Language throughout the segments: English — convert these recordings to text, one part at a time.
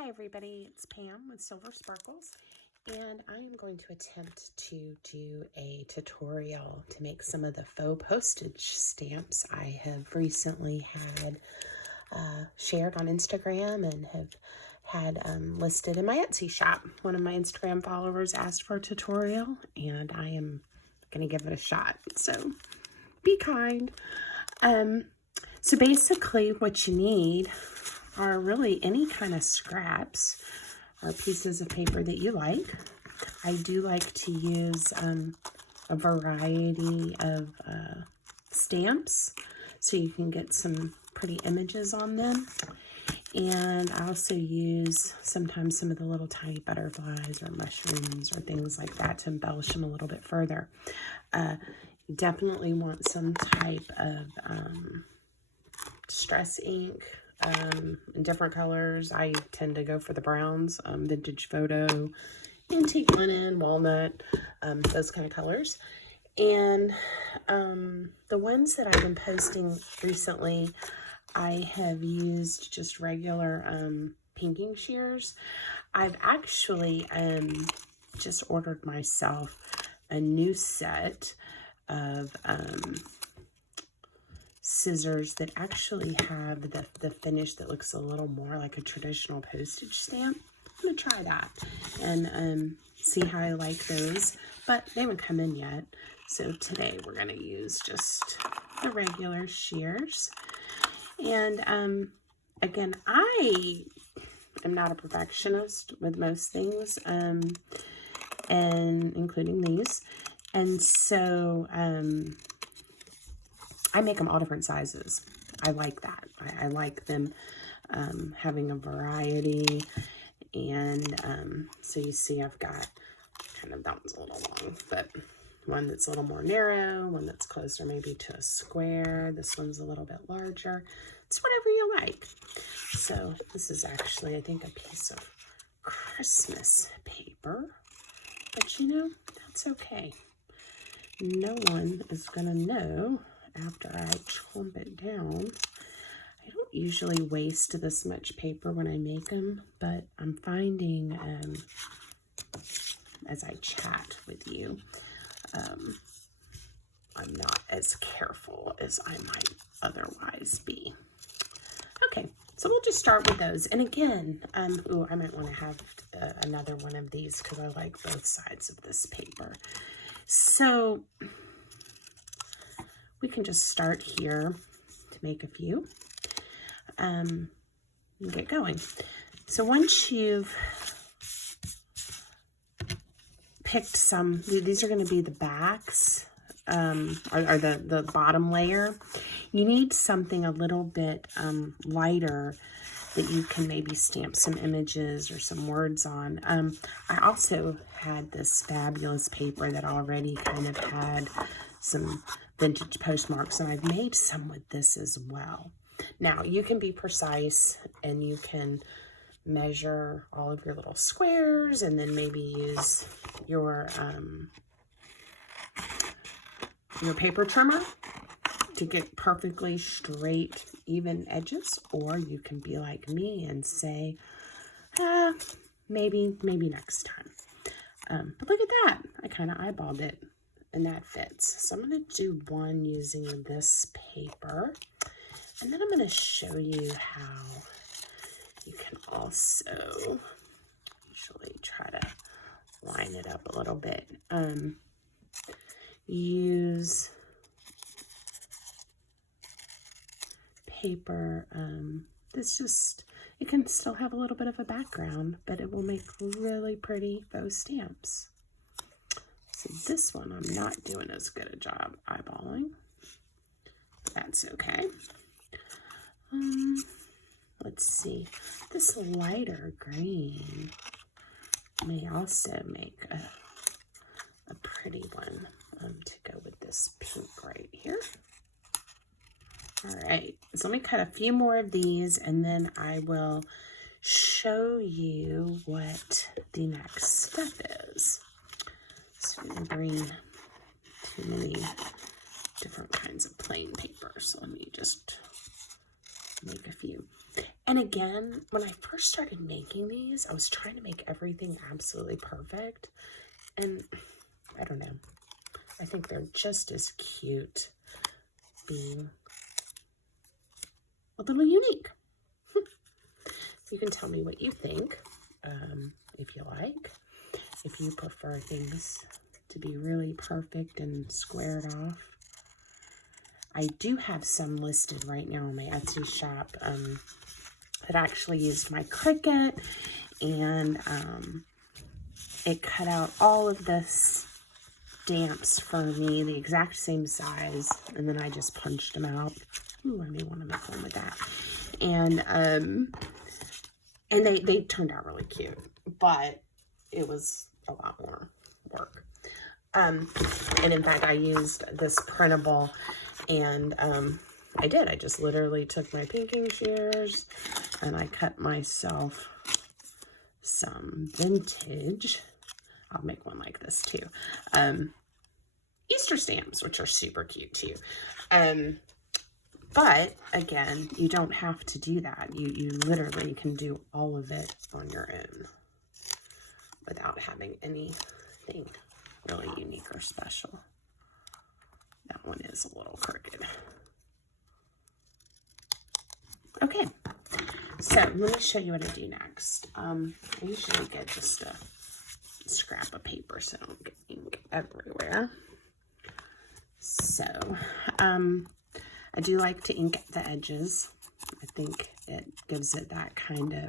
Hi everybody, it's Pam with Silver Sparkles, and I am going to attempt to do a tutorial to make some of the faux postage stamps I have recently had shared on Instagram and have had listed in my Etsy shop. One of my Instagram followers asked for a tutorial, and I am going to give it a shot, so be kind. So basically what you need are really any kind of scraps or pieces of paper that you like. I do like to use a variety of stamps so you can get some pretty images on them. And I also use sometimes some of the little tiny butterflies or mushrooms or things like that to embellish them a little bit further. You definitely want some type of distress ink in different colors. I tend to go for the browns, vintage photo, antique linen, walnut, those kind of colors. And the ones that I've been posting recently, I have used just regular pinking shears. I've actually just ordered myself a new set of scissors that actually have the finish that looks a little more like a traditional postage stamp. I'm going to try that and see how I like those, but they haven't come in yet. So today we're going to use just the regular shears. And again, I am not a perfectionist with most things, and including these. And so I make them all different sizes. I like that. I like them having a variety. And so you see I've got kind of, that one's a little long, but one that's a little more narrow, one that's closer maybe to a square. This one's a little bit larger. It's whatever you like. So this is actually, I think, a piece of Christmas paper. But you know, that's okay. No one is going to know after I chomp it down. I don't usually waste this much paper when I make them, but I'm finding as I chat with you, I'm not as careful as I might otherwise be. Okay, so we'll just start with those. And again, ooh, I might want to have another one of these because I like both sides of this paper. So we can just start here to make a few and get going. So once you've picked some, these are going to be the backs, or the bottom layer. You need something a little bit lighter that you can maybe stamp some images or some words on. I also had this fabulous paper that already kind of had some vintage postmarks, and I've made some with this as well. Now, you can be precise and you can measure all of your little squares and then maybe use your paper trimmer to get perfectly straight, even edges, or you can be like me and say, maybe next time. But look at that. I kind of eyeballed it, and that fits. So I'm going to do one using this paper, and then I'm going to show you how you can also usually try to line it up a little bit. Use paper that's just, it can still have a little bit of a background, but it will make really pretty faux stamps. So this one I'm not doing as good a job eyeballing. That's okay. Let's see. This lighter green may also make a pretty one to go with this pink right here. All right, so let me cut a few more of these and then I will show you what the next step is. So I'm going to bring too many different kinds of plain paper, so let me just make a few. And again, when I first started making these, I was trying to make everything absolutely perfect. And I don't know. I think they're just as cute being a little unique. You can tell me what you think, if you like. If you prefer things to be really perfect and squared off. I do have some listed right now on my Etsy shop that actually used my Cricut, and it cut out all of the stamps for me, the exact same size, and then I just punched them out. Ooh, I may want to make one with that. And they turned out really cute, but it was a lot more work. And in fact, I used this printable, and I just literally took my pinking shears and I cut myself some vintage, I'll make one like this too, Easter stamps, which are super cute too. But again, you don't have to do that. You literally can do all of it on your own without having anything really unique or special. That one is a little crooked. Okay, so let me show you what I do next. I usually get just a scrap of paper so I don't get ink everywhere. So, I do like to ink the edges. I think it gives it that kind of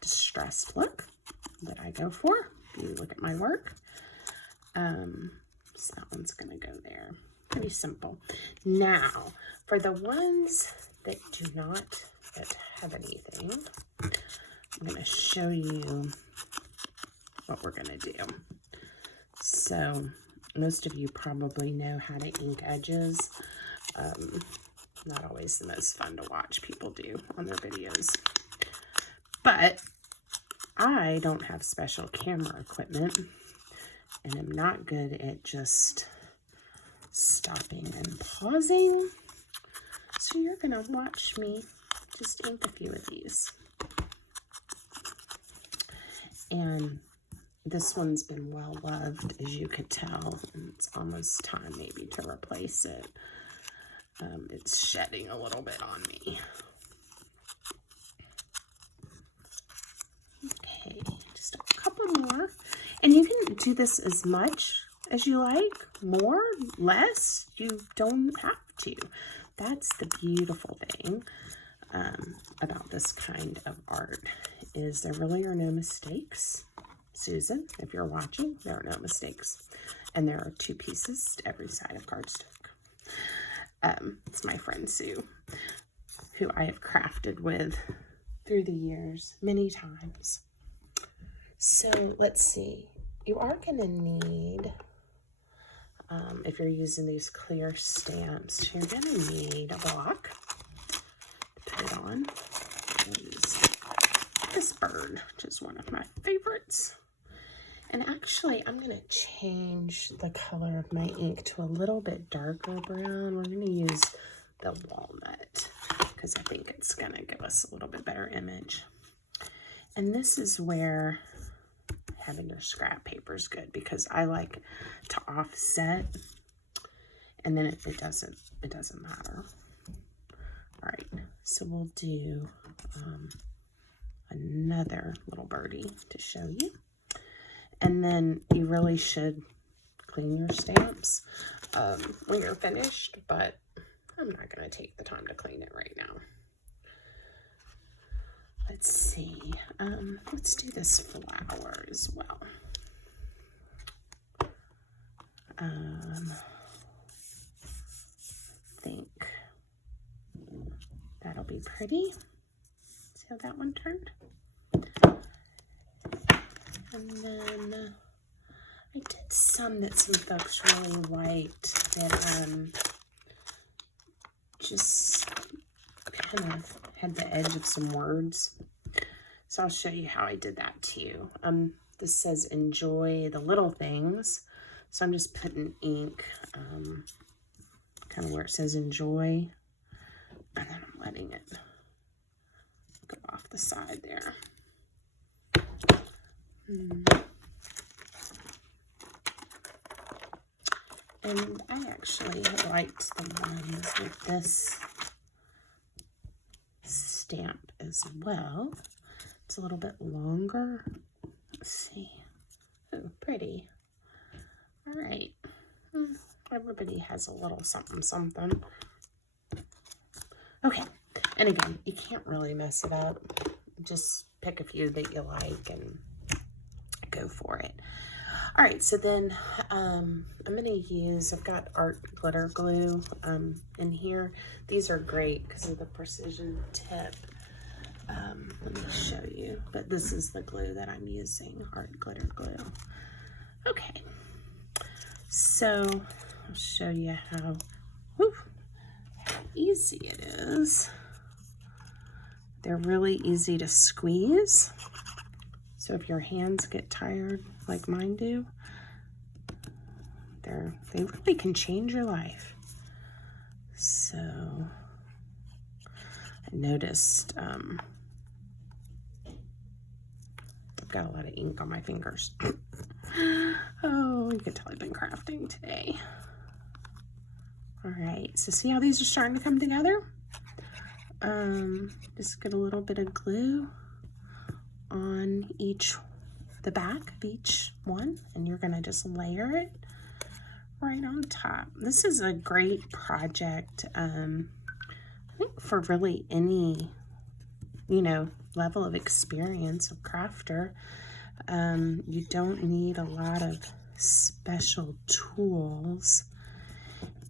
distressed look that I go for. If you look at my work. So that one's going to go there. Pretty simple. Now, for the ones that do not yet have anything, I'm going to show you what we're going to do. So, most of you probably know how to ink edges. Not always the most fun to watch people do on their videos. But I don't have special camera equipment, and I'm not good at just stopping and pausing. So you're going to watch me just ink a few of these. And this one's been well loved, as you could tell. And it's almost time maybe to replace it. It's shedding a little bit on me. Okay, just a couple more. And you can do this as much as you like, more, less. You don't have to. That's the beautiful thing about this kind of art, is there really are no mistakes. Susan, if you're watching, there are no mistakes. And there are 2 pieces to every side of cardstock. It's my friend Sue, who I have crafted with through the years many times. So let's see. You are going to need, if you're using these clear stamps, you're going to need a block to put it on. Use this bird, which is one of my favorites. And actually, I'm going to change the color of my ink to a little bit darker brown. We're going to use the walnut because I think it's going to give us a little bit better image. And this is where having your scrap paper is good, because I like to offset, and then it doesn't matter. All right, so we'll do another little birdie to show you. And then you really should clean your stamps when you're finished, but I'm not going to take the time to clean it right now. Let's see. Let's do this flower as well. I think that'll be pretty. See how that one turned? And then I did some that some folks really liked that just kind of had the edge of some words. So I'll show you how I did that too. This says enjoy the little things. So I'm just putting ink kind of where it says enjoy. And then I'm letting it go off the side there. And I actually liked the ones with this stamp as well. It's a little bit longer. Let's see. Oh, pretty. All right. Everybody has a little something, something. Okay. And again, you can't really mess it up. Just pick a few that you like and go for it. All right, so then I'm going to use, I've got art glitter glue in here. These are great because of the precision tip. Let me show you, but this is the glue that I'm using, art glitter glue. Okay, so I'll show you how easy it is. They're really easy to squeeze. So if your hands get tired like mine do, they really can change your life. So I noticed I've got a lot of ink on my fingers. Oh, you can tell I've been crafting today. All right, so see how these are starting to come together? Just get a little bit of glue on the back of each one, and you're gonna just layer it right on top. This is a great project, I think, for really any, level of experience of crafter. You don't need a lot of special tools,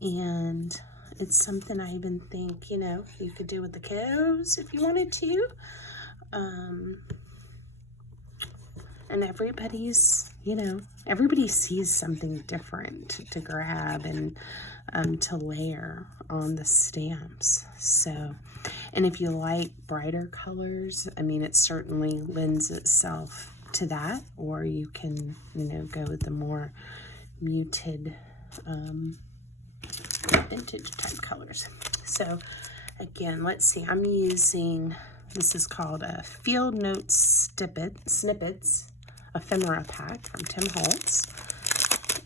and it's something I even think, you could do with the kiddos if you wanted to. And everybody sees something different to grab and to layer on the stamps. So, and if you like brighter colors, I mean, it certainly lends itself to that, or you can, go with the more muted vintage type colors. So again, let's see, I'm using, this is called a Field Notes Snippets ephemera pack from Tim Holtz,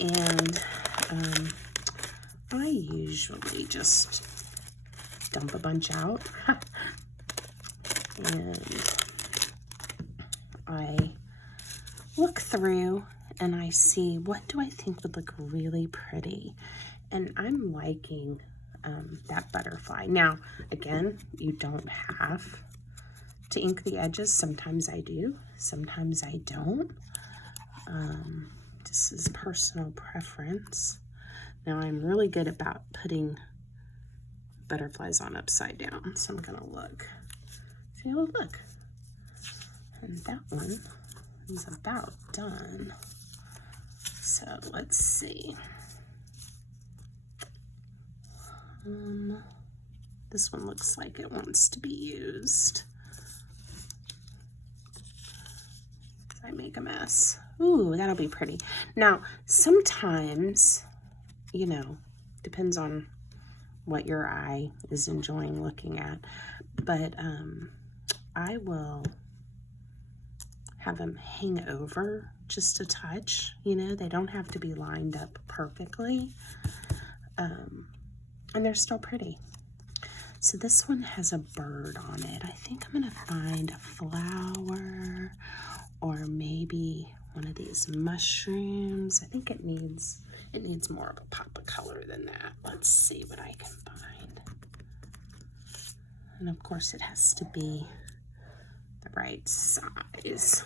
and I usually just dump a bunch out and I look through and I see, what do I think would look really pretty? And I'm liking that butterfly. Now, again, you don't have to ink the edges. Sometimes I do, sometimes I don't. This is personal preference. Now, I'm really good about putting butterflies on upside down, so I'm gonna look. See, oh, look. And that one is about done. So let's see. This one looks like it wants to be used. I make a mess. Ooh, that'll be pretty. Now, sometimes, depends on what your eye is enjoying looking at, but I will have them hang over just a touch. They don't have to be lined up perfectly, and they're still pretty. So this one has a bird on it. I think I'm gonna find a flower or maybe one of these mushrooms. I think it needs more of a pop of color than that. Let's see what I can find. And of course it has to be the right size.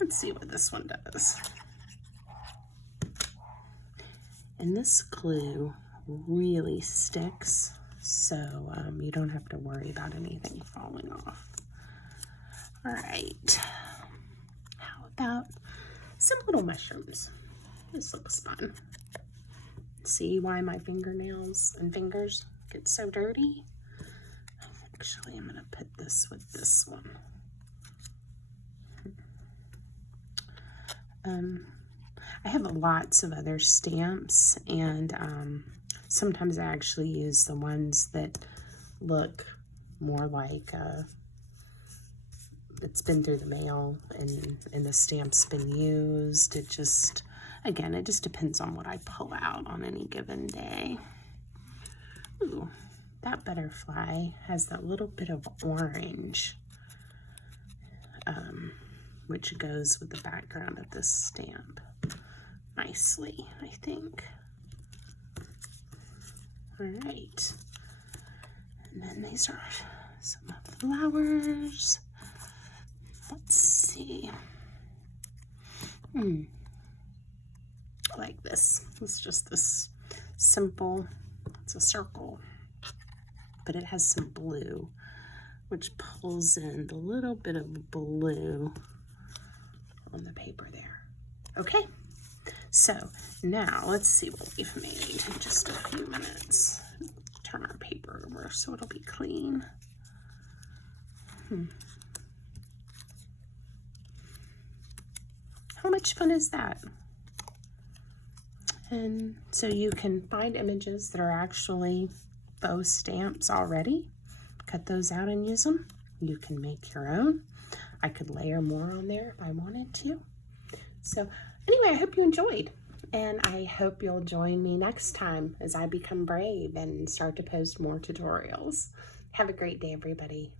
Let's see what this one does. And this glue really sticks, so you don't have to worry about anything falling off. All right, how about some little mushrooms? This looks fun. See why my fingernails and fingers get so dirty? Actually, I'm gonna put this with this one. I have lots of other stamps, and Sometimes I actually use the ones that look more like it's been through the mail and the stamp's been used. It just, again, it just depends on what I pull out on any given day. Ooh, that butterfly has that little bit of orange, which goes with the background of this stamp nicely, I think. All right. And then these are some of the flowers. Let's see. I like this. It's just this simple, it's a circle, but it has some blue, which pulls in the little bit of blue on the paper there. Okay, so now let's see what we've made in just a few minutes. Turn our paper over so it'll be clean. How much fun is that? And so you can find images that are actually faux stamps already, cut those out and use them. You can make your own. I could layer more on there if I wanted to. So anyway, I hope you enjoyed, and I hope you'll join me next time as I become brave and start to post more tutorials. Have a great day, everybody.